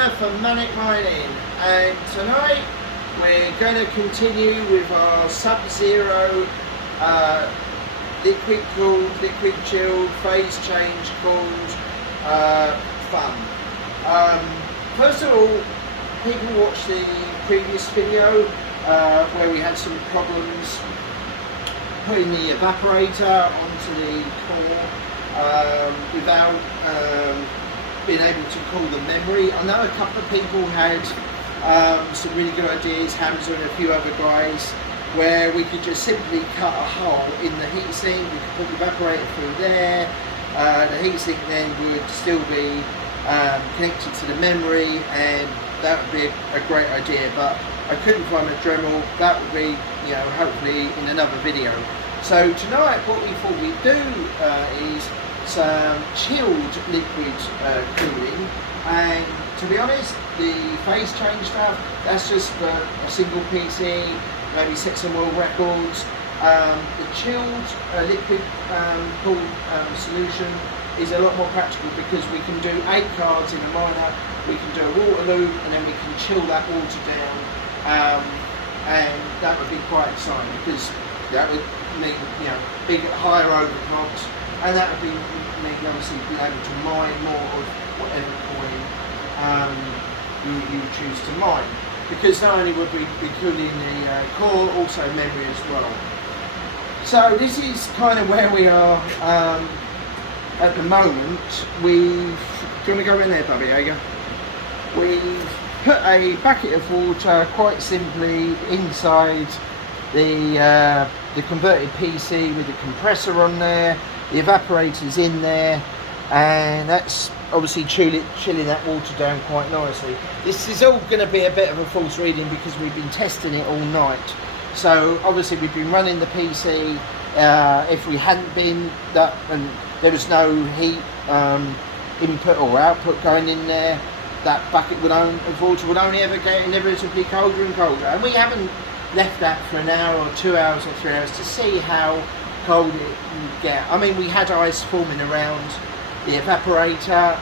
Connor from Manic Mining, and tonight we're going to continue with our Sub-Zero liquid cooled, liquid chilled, phase change cooled fun. First of all, people watched the previous video where we had some problems putting the evaporator onto the core without being able to cool the memory. I know a couple of people had some really good ideas, Hamza and a few other guys, where we could just simply cut a hole in the heatsink. We could put the evaporator through there. The heatsink then would still be connected to the memory, and that would be a great idea, but I couldn't find a Dremel. That would be, you know, hopefully in another video. So tonight what we thought we'd do is some chilled liquid cooling, and to be honest, the phase change stuff, that's just a single PC, maybe set some world records. The chilled liquid cooled solution is a lot more practical because we can do 8 cards in a miner, we can do a water loop, and then we can chill that water down, and that would be quite exciting because that would mean, you know, big, higher overclocks, and that would be mean obviously being able to mine more of whatever coin you choose to mine, because not only would we be cooling the core, also memory as well. So this is kind of where we are at the moment. Do you want to go in there, Bubby Aga? We've put a bucket of water quite simply inside the converted PC with the compressor on there. The evaporator's in there, and that's obviously chilling that water down quite nicely. This is all going to be a bit of a false reading because we've been testing it all night. So obviously we've been running the PC. If we hadn't been that, and there was no heat input or output going in there, that bucket of water would only ever get inevitably colder and colder. And we haven't left that for an hour or 2 hours or 3 hours to see how cold it would get. I mean, we had ice forming around the evaporator.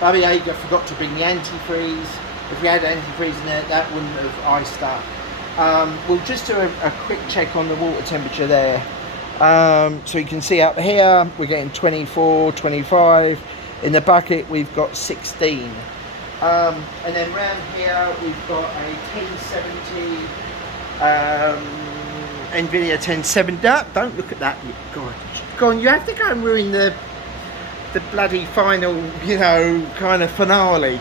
Bubby Aga forgot to bring the antifreeze. If we had antifreeze in there, that wouldn't have iced up. We'll just do a quick check on the water temperature there. So you can see up here we're getting 24, 25. In the bucket we've got 16. And then round here we've got a 1070 NVIDIA 1070. Don't look at that, God. Go on, you have to go and ruin the bloody final, you know, kind of finale.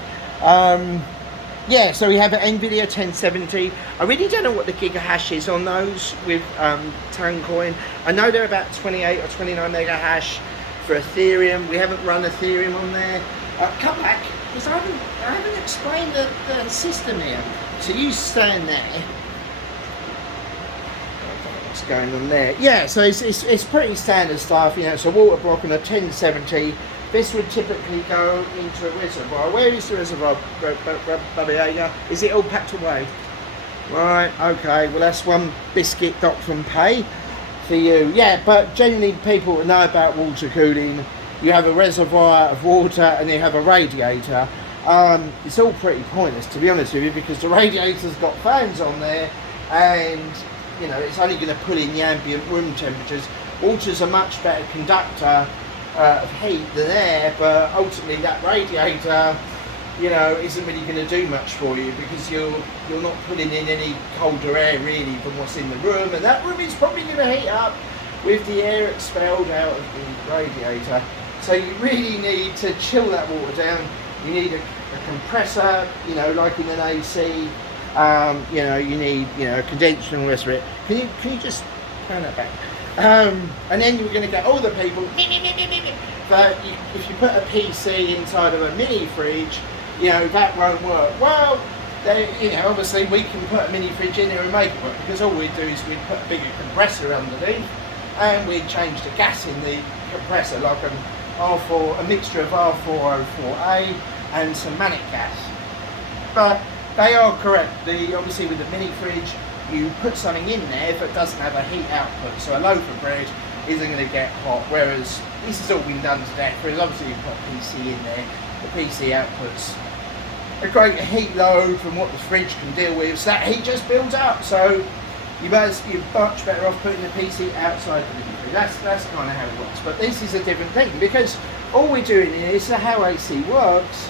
Yeah, so we have an NVIDIA 1070. I really don't know what the gigahash is on those with Tancoin. I know they're about 28 or 29 mega hash for Ethereum. We haven't run Ethereum on there. Come back, because I haven't explained the system here. So you stand there. What's going on there? Yeah, so it's pretty standard stuff. You know, it's a water block and a 1070. This would typically go into a reservoir. Where is the reservoir, Bubby Aga? Is it all packed away? Right, okay, well that's one biscuit dock from pay for you. Yeah, but generally people know about water cooling. You have a reservoir of water and you have a radiator. It's all pretty pointless, to be honest with you, because the radiator's got fans on there, and you know, it's only going to pull in the ambient room temperatures. Water's a much better conductor of heat than air, but ultimately that radiator, you know, isn't really going to do much for you because you're not putting in any colder air really than what's in the room, and that room is probably going to heat up with the air expelled out of the radiator. So you really need to chill that water down. You need a compressor, you know, like in an AC. You know, you need, you know, a condenser and the rest of it. Can you just turn that back? And then you're going to get all the people. But if you put a PC inside of a mini fridge, you know, that won't work. Well, you know, obviously we can put a mini fridge in there and make it work, because all we'd do is we'd put a bigger compressor underneath, and we'd change the gas in the compressor, like a mixture of R404A and some Manic gas. But they are correct. Obviously with the mini fridge, you put something in there if it doesn't have a heat output, so a loaf of bread isn't going to get hot, whereas this has all been done to death. Whereas obviously you've got PC in there, the PC outputs a greater heat load from what the fridge can deal with, so that heat just builds up. So you're much better off putting the PC outside the living room. That's kind of how it works. But this is a different thing, because all we're doing is how AC works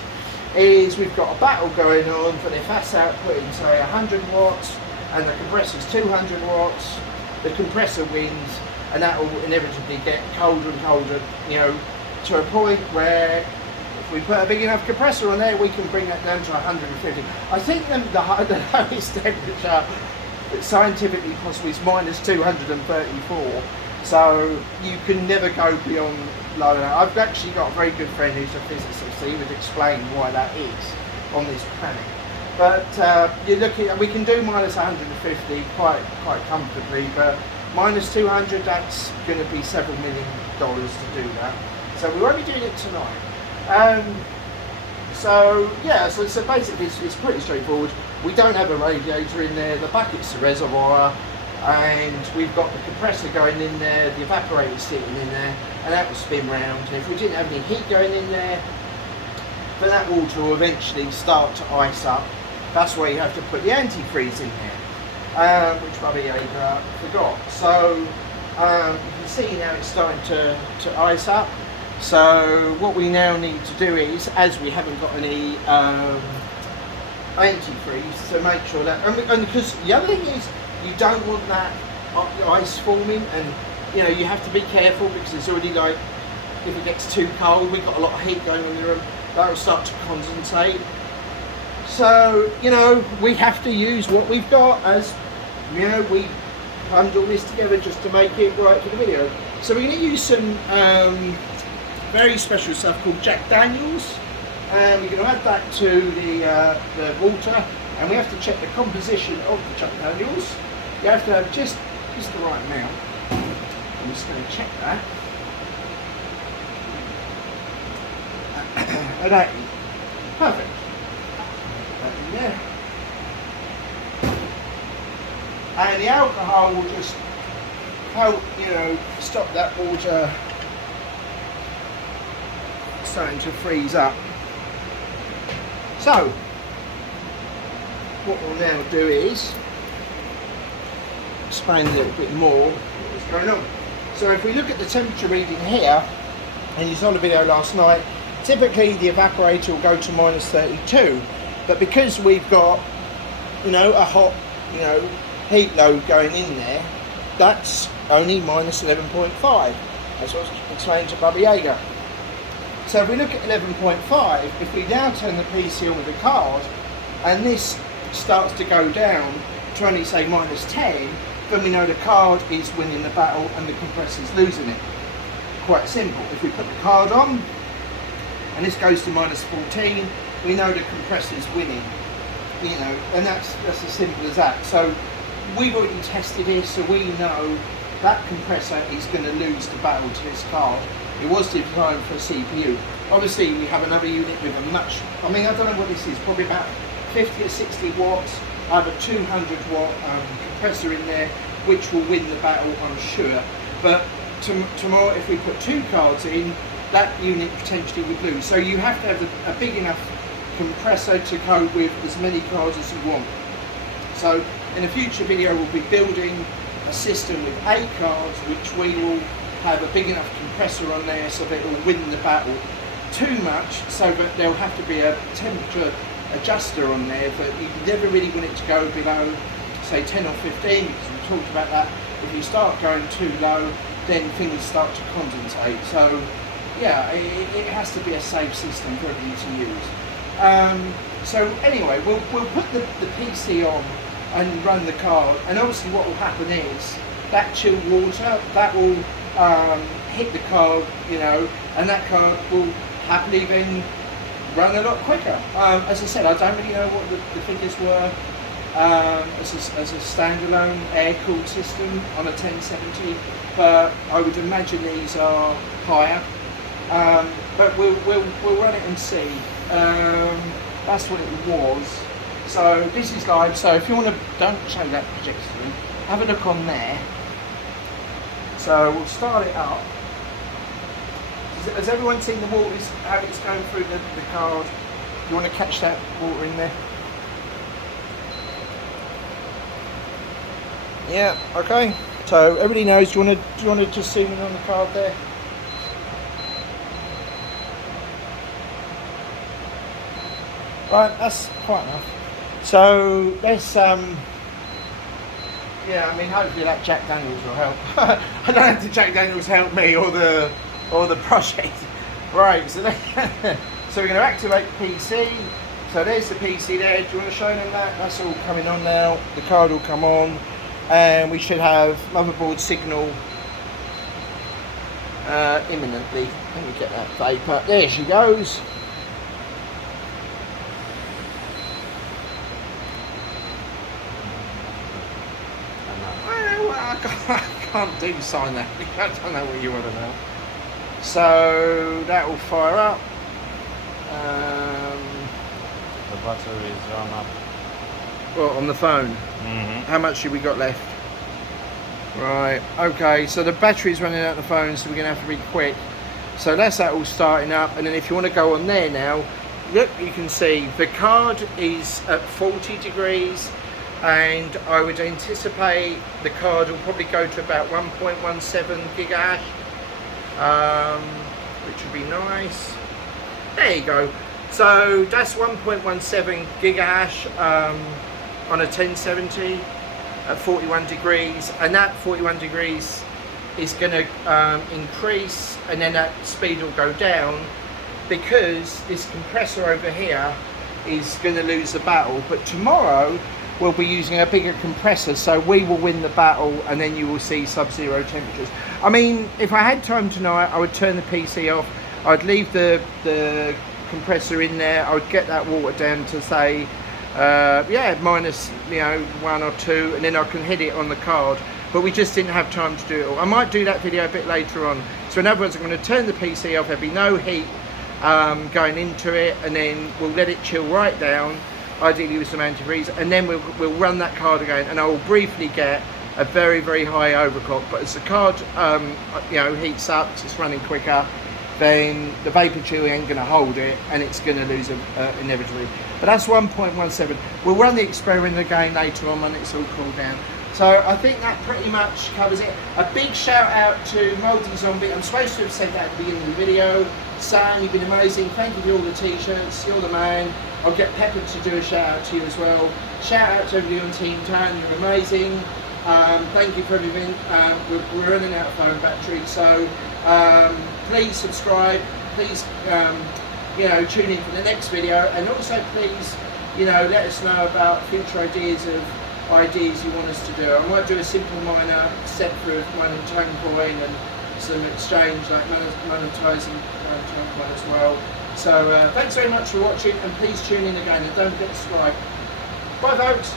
is we've got a battle going on for the fast output in say 100 watts and the compressor's 200 watts. The compressor wins, and that will inevitably get colder and colder, you know, to a point where if we put a big enough compressor on there, we can bring that down to 150. I think the lowest temperature that scientifically possible is minus 234. So you can never go beyond low. I've actually got a very good friend who's a physicist, so he would explain why that is on this planet. But you're looking, we can do minus 150 quite comfortably, but minus 200, that's going to be several $1 million to do that. So we won't be doing it tonight. So yeah, so basically it's pretty straightforward. We don't have a radiator in there, the bucket's the reservoir, and we've got the compressor going in there, the evaporator sitting in there, and that will spin round. And if we didn't have any heat going in there, then that water will eventually start to ice up. That's why you have to put the antifreeze in there, which Bobby forgot. So you can see now it's starting to ice up. So what we now need to do is, as we haven't got any antifreeze, to make sure that, and because the other thing is, you don't want that ice forming, and you know you have to be careful because it's already like, if it gets too cold, we've got a lot of heat going on in the room, that will start to condensate. So, you know, we have to use what we've got, as, you know, we bundle this together just to make it right for the video. So we're going to use some very special stuff called Jack Daniels, and we're going to add that to the water, and we have to check the composition of the Jack Daniels. You have to have just the right amount. I'm just going to check that. And that is perfect. Yeah. And the alcohol will just help, you know, stop that water starting to freeze up. So what we'll now do is explain a little bit more what's going on. So if we look at the temperature reading here, and you saw the video last night, typically the evaporator will go to minus 32. But because we've got, you know, a hot, you know, heat load going in there, that's only minus 11.5. That's what I was explaining to Bubby Yeager. So if we look at 11.5, if we now turn the PC on with the card, and this starts to go down to only say minus 10, then we know the card is winning the battle and the compressor's losing it. Quite simple. If we put the card on, and this goes to minus 14, we know the compressor's winning, you know, and that's as simple as that. So we've already tested this, so we know that compressor is going to lose the battle to this card. It was designed for a CPU. Obviously we have another unit with a much, I mean, I don't know what this is, probably about 50 or 60 watts. I have a 200 watt compressor in there, which will win the battle, I'm sure. But tomorrow, if we put two cards in, that unit potentially would lose. So you have to have a big enough compressor to cope with as many cards as you want. So in a future video we'll be building a system with 8 cards, which we will have a big enough compressor on there so that it will win the battle. Too much, so that there'll have to be a temperature adjuster on there, but you never really want it to go below say 10 or 15, because we talked about that. If you start going too low, then things start to condensate. So yeah, it has to be a safe system for everybody to use. So anyway, we'll put the PC on and run the card, and obviously what will happen is that chilled water, that will hit the card, you know, and that card will happily then run a lot quicker. As I said, I don't really know what the figures were as a standalone air-cooled system on a 1070, but I would imagine these are higher. But we'll run it and see. That's what it was. So this is live. So if you want to, don't show that projector screen, have a look on there. So we'll start it up. Has everyone seen the water, how it's going through the card? you want to catch that water in there? Yeah, okay. So everybody knows, do you want to just zoom in on the card there? Right, that's quite enough. So let's yeah, I mean, hopefully that Jack Daniels will help. I don't have to Jack Daniels help me or the project. Right, so so we're going to activate the PC. So there's the PC there. Do you want to show them that? That's all coming on now. The card will come on, and we should have motherboard signal imminently. Let me get that vapor. There she goes. I can't do sign that. I don't know what you want to know. So that will fire up. The battery is run up. Well, on the phone. How much have we got left? Right. Okay. So the battery's running out of the phone, so we're gonna have to be quick. So that's that all starting up, and then if you want to go on there now, look, you can see the card is at 40 degrees. And I would anticipate the card will probably go to about 1.17 gigahash, which would be nice. There you go. So that's 1.17 gigahash on a 1070 at 41 degrees, and that 41 degrees is going to increase, and then that speed will go down because this compressor over here is going to lose the battle. But tomorrow we'll be using a bigger compressor, so we will win the battle, and then you will see sub-zero temperatures. I mean, if I had time tonight, I would turn the PC off. I'd leave the compressor in there. I would get that water down to say, yeah, minus, you know, 1 or 2, and then I can hit it on the card. But we just didn't have time to do it all. I might do that video a bit later on. So in other words, I'm going to turn the PC off. There'll be no heat going into it, and then we'll let it chill right down, ideally with some antifreeze, and then we'll run that card again, and I will briefly get a very, very high overclock. But as the card you know, heats up, it's running quicker, then the vapor chill ain't going to hold it, and it's going to lose inevitably. But that's 1.17. We'll run the experiment again later on when it's all cooled down. So I think that pretty much covers it. A big shout out to Mouldy Zombie. I'm supposed to have said that at the beginning of the video. Sam, you've been amazing. Thank you for all the t-shirts. You're the man. I'll get Pepper to do a shout out to you as well. Shout out to everybody on Team Tan. You're amazing. Thank you for everything. We're running out of phone battery, so please subscribe. Please, you know, tune in for the next video, and also please, you know, let us know about future ideas you want us to do. I might do a simple minor set for mining tone coin and some exchange, like monetizing tone coin as well. So thanks very much for watching, and please tune in again, and don't forget to subscribe. Bye folks.